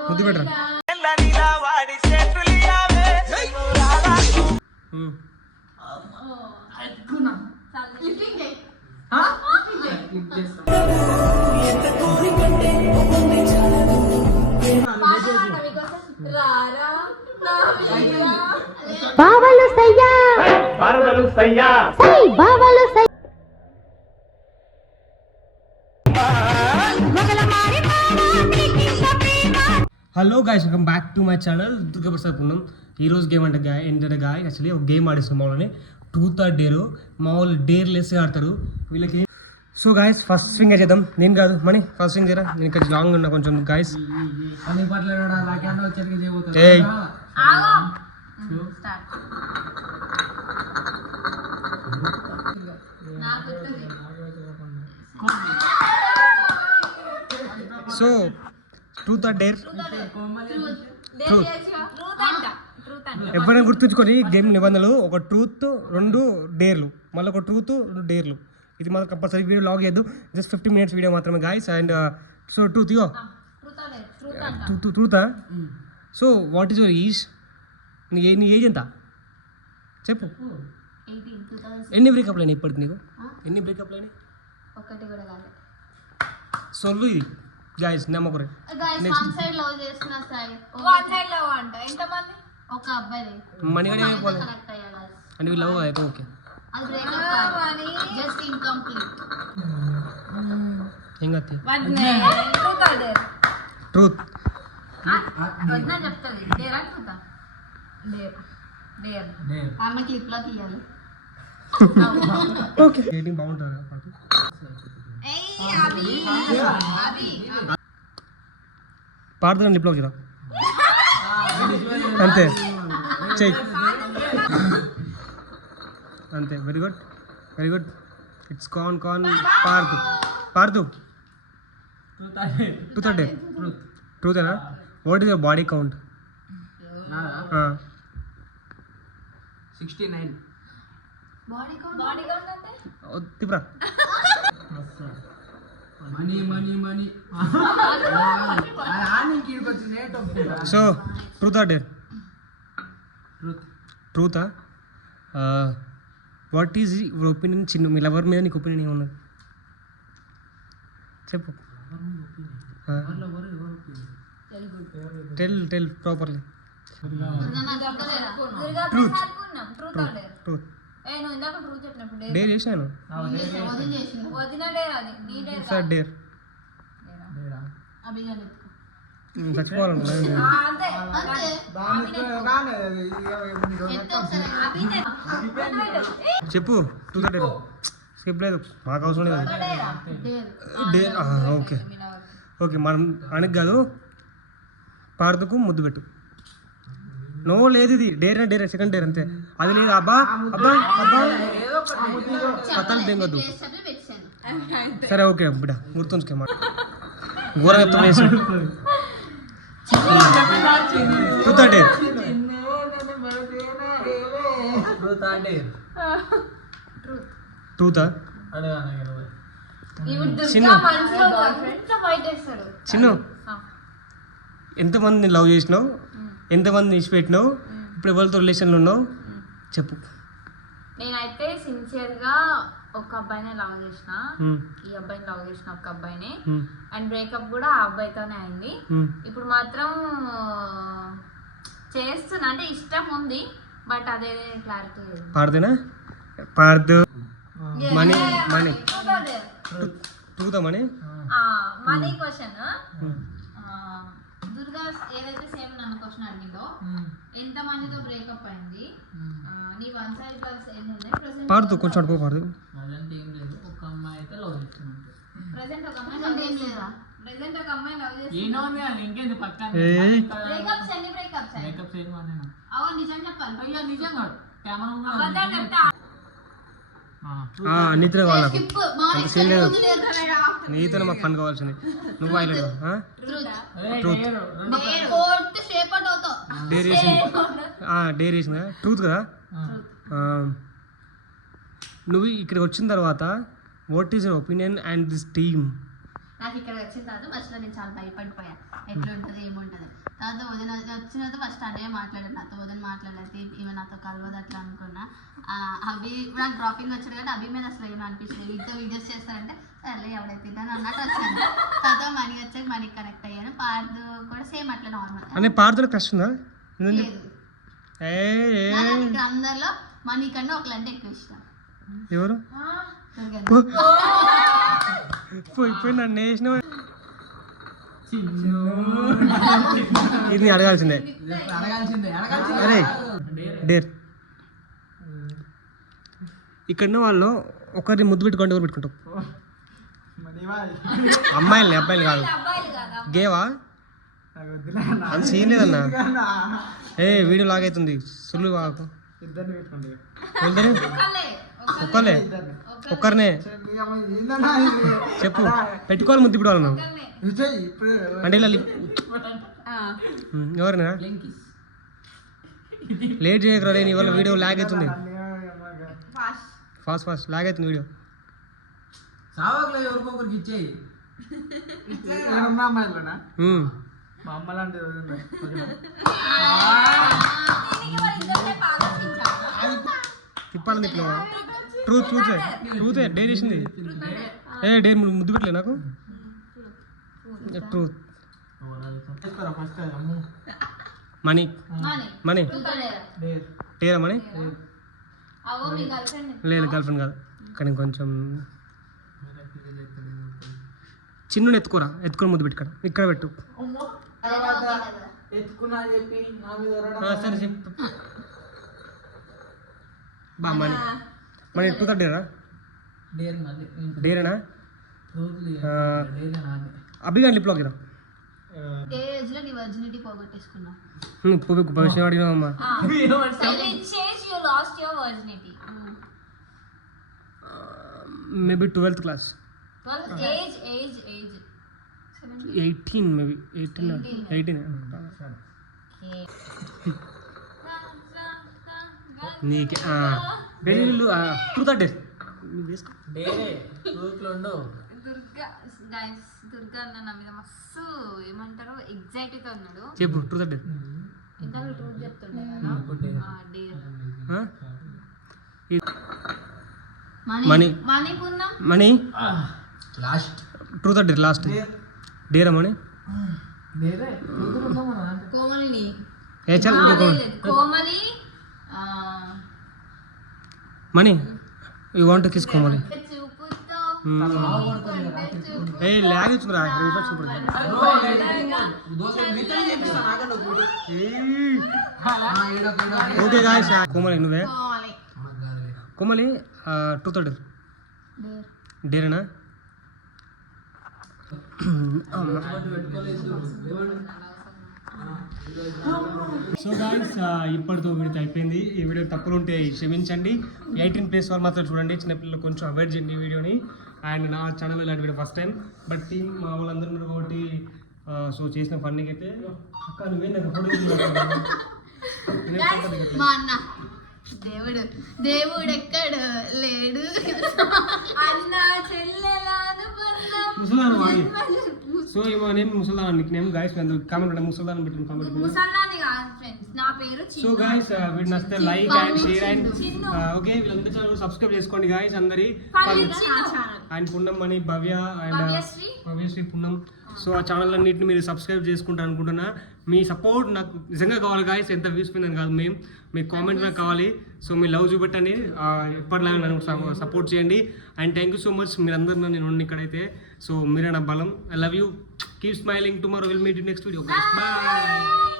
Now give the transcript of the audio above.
ముద్దు పెట్టరా. బావలు సయ్యా. బావలు సై hello guys welcome back to my channel Durga Prasad పుణం ఈ రోజు గేమ్ అంటే గాయ ఏంటంటే గాయ యాక్చువల్లీ ఒక గేమ్ ఆడిస్తాం మా వాళ్ళని ట్రూత్ ఆర్ డేరు మా వాళ్ళు డేర్ లెస్ ఆడతారు వీళ్ళకి సో గాయస్ ఫస్ట్ స్వింగ్ చేద్దాం. నేను కాదు మనీ ఫస్ట్ స్వింగ్ చేయరా? నేను ఇక్కడ లాంగ్ ఉన్నా కొంచెం గాయస్ అని ట్రూత్ ఆర్ డేర్ ఎవరైనా గుర్తుంచుకొని గేమ్ నిబంధనలు ఒక ట్రూత్ రెండు డేర్లు మళ్ళీ ఒక ట్రూత్ రెండు డేర్లు ఇది మాత్రం కంపల్సరీ వీడియో లాగ్ చేయొద్దు. జస్ట్ ఫిఫ్టీ మినిట్స్ వీడియో మాత్రమే గాయస్ అండ్ సో ట్రూత్ ఇగో. ట్రూతా so what is your is నీ ఏ- నీ ఏజ్ ఎంత? చెప్పు. ఎన్ని బ్రేకప్లు అయినాయి ఇప్పటికి నీకు? ఎన్ని బ్రేకప్లు అయినాయి? సొల్లు ఇది. గాయస్ నమ్మకరే గైస్ వన్ సైడ్ లవ్ చేస్తున్నా సార్ వన్ సైడ్ లవ్ అంట. ఎంతమంది? ఒక అబ్బాయి. మణిగడ అది. అంటే వీళ్ళు లవ్ అయితే ఓకే. అది బ్రేకప్ కాదు. జస్ట్ ఇన్కంప్లీట్ ఏం కాదు ట్రూత్ డేర్ ట్రూత్ వదిన చెప్తుంది. డేరా చూద్దాం డేర్ డేర్ ఆమె క్లిప్లో తీయాలి ఓకే. రేటింగ్ బాగుంటుంది? పాడుతుంది లిప్లోకి రా. అంతే. చెయ్యి. అంతే. Very good very good it's కాన్ కాన్ పార్దు పార్దు two thirty ట్రూతేనా what is your body count sixty nine body money money money నీకు ఇక్కడికి వచ్చింది ఏంటో so truth or dare truth ట్రూతా what is your opinion చిన్న మీ లవర్ మీద నీకు ఒపీనియన్ ఏమున్నది చెప్పు tell tell properly truth truth నువ్వు ఇందాక ట్రూత్ చెప్పినప్పుడు డేర్ చేశాను. వదిన చేసిన వదిన డేర్ అది నీ డేర్ సార్ డేర్. చెప్పు. ట్రూత్ డేర్ స్కిప్ లేదు మాకు అవసరం లేదు. డేర్? డేర్. ఓకే. ఓకే మనం అనకు కాదు పార్దుకు ముద్దు పెట్టు. నో లేదు ఇది. డేర్ డేర్ సెకండ్ డేర్ అంతే. అది లేదు అబ్బా అబ్బా అబ్బా. కథలు చేస్తే పెట్టాను సరే ఓకే బిడ్డ గుర్తుంచుకే మాట ఘోరం చెప్తాను చిన్న. చిన్న. ఎంతమందిని లవ్ చేసినావు? ఎంతమందిని ఇచ్చిపెట్టినావు ఇప్పుడు ఎవరితో రిలేషన్లో ఉన్నావు? చెప్పు. నేనైతే సిన్సియర్గా ఒక అబ్బాయిని లవ్ చేసిన. ఈ అబ్బాయిని లవ్ చేసిన ఒక అబ్బాయిని. అండ్ బ్రేకప్ కూడా ఆ అబ్బాయితోనే అయింది. ఇప్పుడు మాత్రం చేస్తున్నా. అంటే ఇష్టం ఉంది బట్ అదే క్లారిటీ లేదు. పార్దేనా? Pardhu. Money money. Money. Money question. Hmm. Durga ఏదైతే సేమ్ నన్ను క్వశ్చన్ అడిగిందో ఎంత మందితో బ్రేకప్ అయింది? నీ వన్ సైడ్ ప్లస్ ఎన్ని ఉన్నాయి ప్రెసెంట్ పాడుతూ కొంచెం పాడదు అదంటే ఏం లేదు ఒక అమ్మాయి అయితే లవ్ చేస్తున్నాను ప్రెసెంట్ ఒక అమ్మాయి లవ్ చేస్తుందా. ప్రెసెంట్ ఒక అమ్మాయి లవ్ చేస్తుంది. అది ఇంకేంది పక్కన. బ్రేకప్స్ ఎన్ని బ్రేకప్స్ మేకప్ చేయను అన్నా అవ నిజం చెప్పాలి. అయ్యా నిజంగా. కెమెరా నీతిలో కావాలి నాకు సీన్ లేదు. నీతోనే మాకు ఫన్ కావాల్సింది. నువ్వు హైలైట్ ట్రూత్ డేర్ వేసింది డేర్ వేసిందా ట్రూత్ కదా? ఆ, నువ్వు ఇక్కడికి వచ్చిన తర్వాత what is your opinion and this team నాకు ఇక్కడ వచ్చిన తర్వాత ఫస్ట్లో నేను చాలా భయపడిపోయా ఎట్లుంటుంది ఏముంటుంది? తర్వాత వదిన వచ్చిన తర్వాత ఫస్ట్ అదే మాట్లాడాను. నాతో వదిన మాట్లాడలేదు ఈమె నాతో కలవదు అట్లా అనుకున్నా. అభి నాకు డ్రాపింగ్ వచ్చాడు కాబట్టి అభి మీద అసలు ఏమీ అనిపించలేదు. ఇద్దరు వీడియోస్ చేస్తారంటే సర్లే ఎవడైతే అన్నట్టు వచ్చాను తర్వాత మనీ వచ్చాక మనీ కనెక్ట్ అయ్యాను. పార్దు కూడా సేమ్ అట్లా నార్మల్ అనే క్రష్ ఉందా? నాకు ఇక్కడ అందరిలో మనీ కన్నా ఒకలంటే ఎక్కువ ఇష్టం. ఎవరు? దొరికాను. పోయి పోయి నన్ను వేసిన ఇది అడగాల్సిందే. అరే డేర్. ఇక్కడ వాళ్ళు ఒకరిని ముద్దు పెట్టుకుంటే ఎవరు పెట్టుకుంటావు అమ్మాయిల్ని అబ్బాయిలు కాదు. గేవా? అంత సీన్ లేదన్నా. ఏ వీడియో లాగైతుంది. వాకు ఇద్దరు? ఒక్కలే ఒక్కరినే? చెప్పు. పెట్టుకోవాలి ముద్దు ఇప్పుడు వాళ్ళను. అంటే ఇలా ఎవరినా? లేట్ చేయకరా రే, నీ వల్ల వీడియో లాగ్ అవుతుంది. ఫాస్ట్ ఫాస్ట్ లాగ్ అవుతుంది వీడియో. సావకులో ఎవరికొకరికి ఇచ్చేయి. ఉమ్. మా అమ్మ లాంటి తిప్పాలని తిప్పినావా? ట్రూత్ ట్రూత్ ట్రూత్ డే చేసింది? ఏ డే ముద్దు పెట్టలే నాకు? ట్రూత్ మనీ మనీ టేరా మనీ అవో మీ గర్ల్ ఫ్రెండ్ లేదు గర్ల్ ఫ్రెండ్ కాదు. కానీ కొంచెం చిన్న ఎత్తుకోరా? ఎత్తుకొని ముద్దు పెట్టుకోరా? ఇక్కడ పెట్టు. సరే చెప్పు. బా మనీ మనీ టూ థర్టీ డేరా డేర్ మళ్ళీ డేరేనా రోజులు ఆ, డేర్ నాది అభిగా లిప్లోకి రా ఏ ఏజ్లో నీ వర్జినిటీ పోగొట్టేసుకున్నావు భవిష్యత్తు అడిగినామమ్మా change you lost your virginity maybe twelfth class age age age eighteen maybe eighteen eighteen నీకే వీళ్ళు టూ థర్టీ డేరే ఉండవు దుర్గా గైస్ దుర్గా అన్న నా మీద మస్తు ఏమంటారు ఎగ్జైటీతో ఉన్నాడు. చెప్పు టూ థర్టీ ఇందాక ట్రూత్ చెప్తుండే కదా. Dare money money. Punnam money? Last. Two thirty last. డేరా డేరే. కోమలిని. ఏ చాలు Komali money you want kiss Komali ఏ ఇచ్చుకురా. ఓకే గాయస్ నువ్వే? కోమలి టూ థర్టీ డేరేనా? సో గాయస్ ఇప్పటితో వీడితో అయిపోయింది. ఈ వీడియో తప్పులు ఉంటే క్షమించండి. ఎయిటీన్ ప్లేస్ వాళ్ళు మాత్రం చూడండి. చిన్నపిల్లలు కొంచెం అవాయిడ్ చేయండి ఈ వీడియోని. అండ్ నా ఛానల్ ఇలాంటి video first time but team మా వాళ్ళందరూ ఉన్నారు కాబట్టి సో చేసిన ఫండింగ్ అయితే అక్క నువ్వే నాకు ఫోటో మా అన్న. దేవుడు. దేవుడు ఎక్కడు? లేడు. అన్న సో ఏమో నేమ్ ముసల్దాన్ నిక్ నేమ్ గాయస్ మేము కామెంట్ ముసల్దాన్ పెట్టిన కామెంట్ ముసల్దాన్ కాదు నా పేరు సో గాయస్ వీడిని నచ్చితే like and share and okay వీళ్ళందరూ ఛానల్ సబ్స్క్రైబ్ చేసుకోండి గాయస్ అందరి. And Punnam Mani Bhavya and Bhavyasri. Punnam so ఆ ఛానల్ అన్నింటిని మీరు సబ్స్క్రైబ్ చేసుకుంటారు అనుకుంటున్నా. మీ సపోర్ట్ నాకు నిజంగా కావాలి గాయస్ ఎంత వ్యూస్ పోయిందని కాదు మేము మీ కామెంట్ నాకు కావాలి. సో మీ లవ్ చూపెట్టండి. ఆ, ఎప్పటిలాగా నన్ను సపోర్ట్ చేయండి. And thank you so much మీరందరూ నేను ఉన్న ఇక్కడైతే. సో మీరే నా బలం. I love you keep smiling tomorrow will meet next video bye